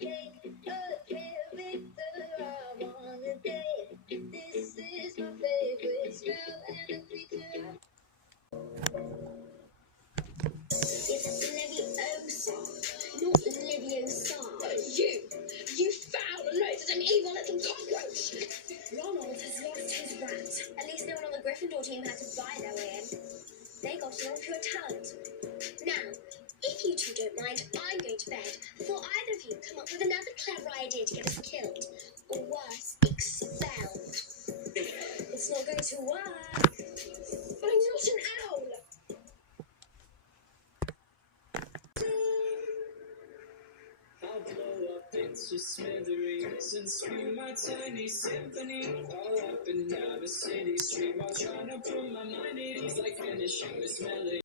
It's Leviosa, not Leviosa. You foul and loathsome evil little cockroach! Ronald has lost his rat. At least no one on the Gryffindor team had to buy their way in. They got it on pure talent. Now, if you two don't mind, I'm going to bed before either of you come up with another clever idea to get us killed. Or worse, expelled. It's not going to work. But I'm not an owl. I'll blow up into smithereens and scream my tiny symphony all up and down the city street while trying to put my mind at ease, like finishing this melody.